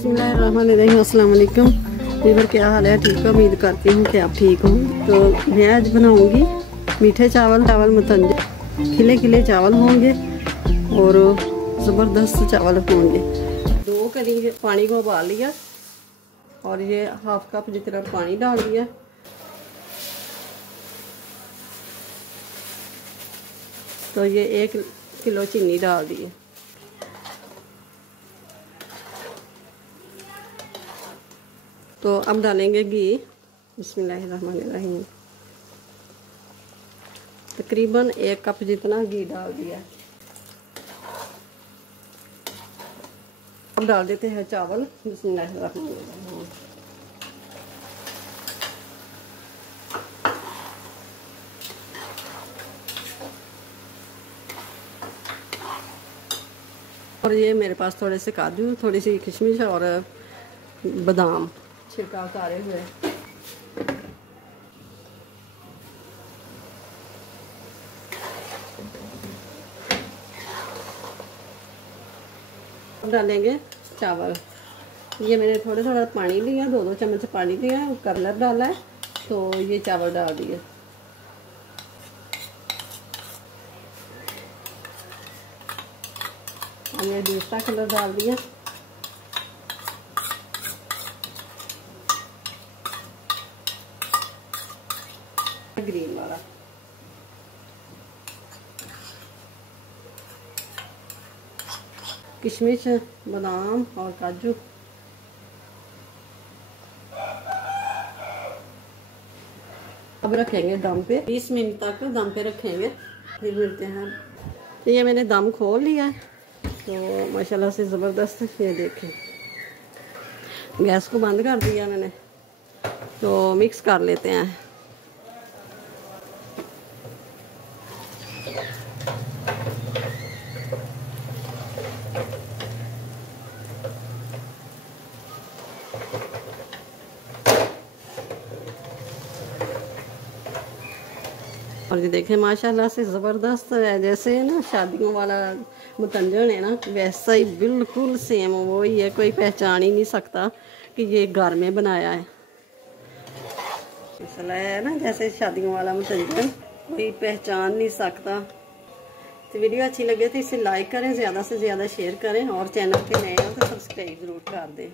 बिस्मिल्लाहिर्रहमानिर्रहीम। अस्सलाम वालेकुम वीवर, क्या हाल है? ठीक है, उम्मीद करती हूँ कि आप ठीक हो। तो मैं आज बनाऊँगी मीठे चावल मुतंजे, खिले खिले चावल होंगे और ज़बरदस्त चावल होंगे। 2 करी पानी को उबाल लिया और ये हाफ कप जितना पानी डाल दिया। तो ये 1 किलो चीनी डाल दी है। तो अब डालेंगे घी। बिस्मिल्लाहिर्रहमानिर्रहीम। तकरीबन 1 कप जितना घी डाल दिया। अब डाल देते हैं चावल। बिस्मिल्लाहिर्रहमानिर्रहीम। और ये मेरे पास थोड़े से काजू, थोड़ी सी किशमिश और बादाम छिड़का उतारे हुए। अब डालेंगे चावल। ये मैंने थोड़ा पानी लिया, 2 चम्मच पानी लिया, कलर डाला है, तो ये चावल डाल दिए। हमने दूसरा कलर डाल दिया। ग्रीन वाला। किशमिश, बादाम और काजू। अब रखेंगे दम पे, 20 मिनट तक दम पे रखेंगे, फिर मिलते हैं। तो ये मैंने दम खोल लिया है, तो माशाल्लाह से ज़बरदस्त। ये देखें, गैस को बंद कर दिया मैंने। तो मिक्स कर लेते हैं। और ये देखें माशाल्लाह से ज़बरदस्त है। जैसे ना शादियों वाला मुतंजन है ना, वैसा ही बिल्कुल सेम वही है। कोई पहचान ही नहीं सकता कि ये घर में बनाया है। मसला है ना, जैसे शादियों वाला मुतंजन कोई पहचान नहीं सकता। तो वीडियो अच्छी लगे तो इसे लाइक करें, ज़्यादा से ज़्यादा शेयर करें और चैनल पे नए हो तो सब्सक्राइब ज़रूर कर दें।